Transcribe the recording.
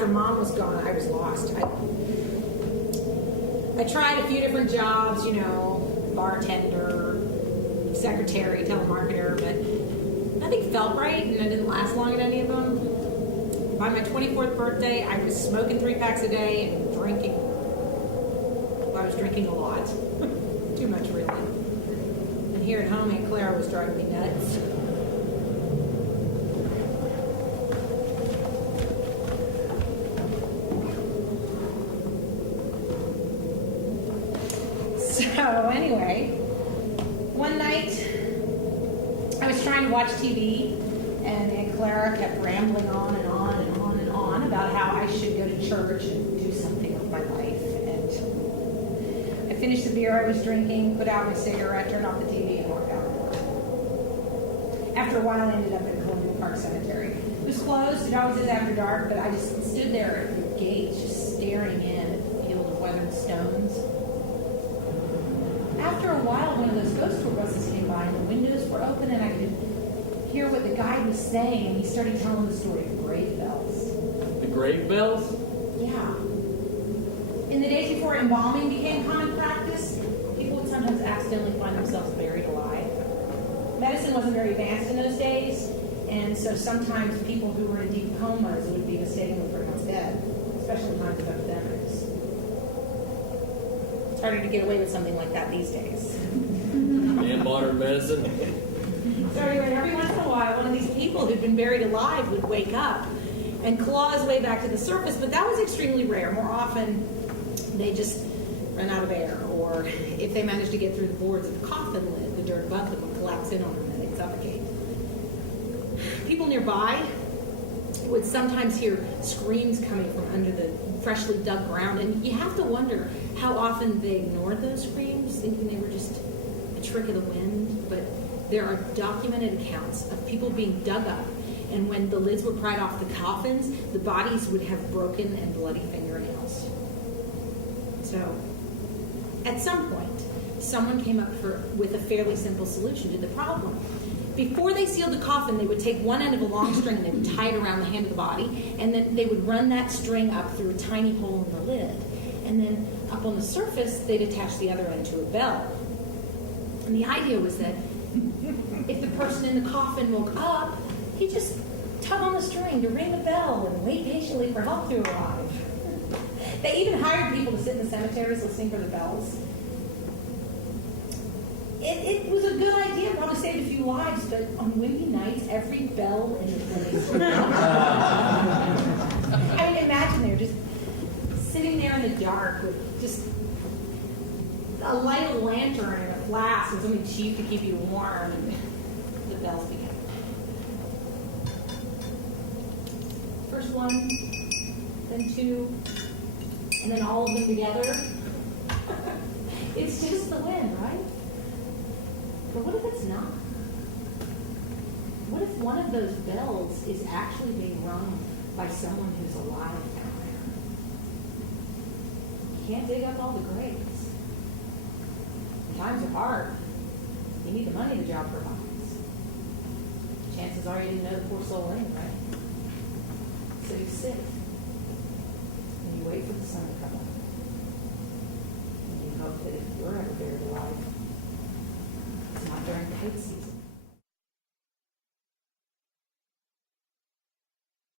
after Mom was gone, I was lost. I tried a few different jobs, bartender, secretary, telemarketer, but nothing felt right, and I didn't last long at any of them. By my 24th birthday, I was smoking 3 packs a day and drinking. I was drinking a lot. Too much, really. And here at home, Aunt Clara was driving me nuts. So anyway, one night I was trying to watch TV, and Aunt Clara kept rambling on and on and on and on about how I should go to church and do something with my life. And I finished the beer I was drinking, put out my cigarette, turned off the TV, and walked out the door. After a while, I ended up at Columbia Park Cemetery. It was closed. It always is after dark, but I just stood there at the gate, just staring in at the field of weathered stones. After a while, one of those ghost tour buses came by, and the windows were open, and I could hear what the guide was saying, and he started telling the story of grave bells. The grave bells? Yeah. In the days before embalming became common practice, people would sometimes accidentally find themselves buried alive. Medicine wasn't very advanced in those days, and so sometimes people who were in deep comas would be mistaken for pronounced dead, especially in times of epidemics. It's harder to get away with something like that these days. And modern medicine. So anyway, every once in a while, one of these people who'd been buried alive would wake up and claw his way back to the surface, but that was extremely rare. More often, they just run out of air, or if they managed to get through the boards of the coffin lid, the dirt bucket would collapse in on them and they'd suffocate. People nearby would sometimes hear screams coming from under the freshly dug ground, and you have to wonder how often they ignored those screams, thinking they were just a trick of the wind. But there are documented accounts of people being dug up, and when the lids were pried off the coffins, the bodies would have broken and bloody fingernails. So, at some point, someone came up with a fairly simple solution to the problem. Before they sealed the coffin, they would take one end of a long string and they would tie it around the hand of the body, and then they would run that string up through a tiny hole in the lid. And then up on the surface, they'd attach the other end to a bell. And the idea was that if the person in the coffin woke up, he'd just tug on the string to ring the bell and wait patiently for help to arrive. They even hired people to sit in the cemeteries listening for the bells. It was a good idea, probably saved a few lives, but on windy nights, every bell in the place. I mean, imagine they're just sitting there in the dark with just a lighted lantern and a flask and something cheap to keep you warm, and the bells began. First one, then two, and then all of them together. It's just the wind, right? But what if it's not? What if one of those bells is actually being rung by someone who's alive down there? You can't dig up all the graves. Times are hard. You need the money the job provides. Chances are you didn't know the poor soul in, right? So you sit and you wait for the sun to come up. And you hope that if you're ever buried alive, it's not during kite season.